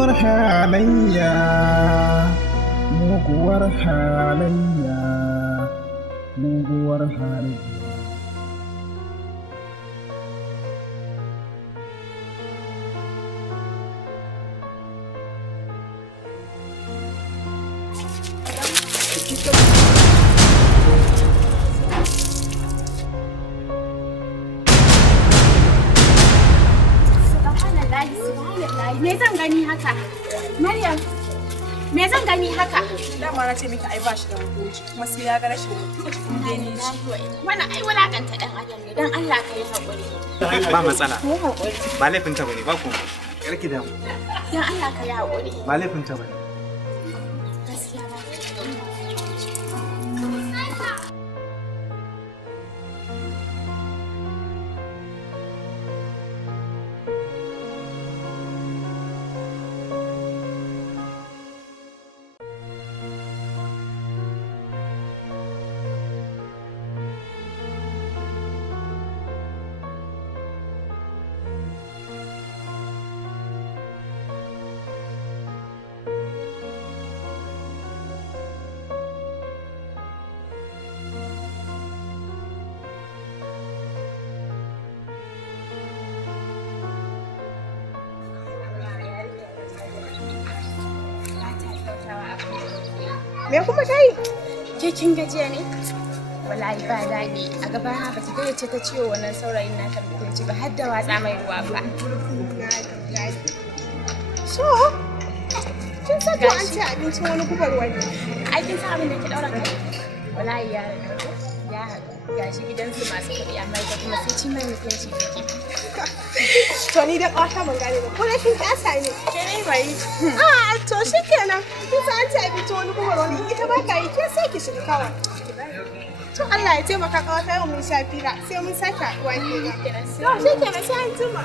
muguwar halayya, muguwar halayya, muguwar halayya. Me zan gani haka? Maryam, me zan gani haka? Dama na ce miki ai ba shi da mutunci kuma sai ya ga rashin mutunci kuma dai ni shi. Wannan ai wulakanta dan adam ne, dan Allah ka yi haƙuri. Ba matsala. Ka yi haƙuri. Ba laifin ta bane, ba ku. Karki da mu. Dan Allah ka yi haƙuri. Ba laifin ta bane. Gaskiya ba. Me kuma ta yi? Ke kin gajiya ne? Wallahi ba daɗi. A gaba na ba ta gayyace ta ciwo wannan saurayin na ta mutunci ba har da watsa mai ruwa ba. So, kin san ko an ci abincin wani gubar wani? Ai kin san abin da ke daura kai? Wallahi ya haɗu. Ya haɗu. Gashi gidansu masu kuɗi amma ita kuma sai ci mai mutunci take. To ni dai ƙawata ban gane ba. Ko da kin kasa ne? Ke ne bai. Ah, to shikenan. Kin san an ci abincin wani gubar wani ita ba ka yi ke sai ki shiga kawai. To Allah ya taimaka ƙawata yau mun sha fira sai mun sake haɗuwa kenan. To shikenan sai an jima.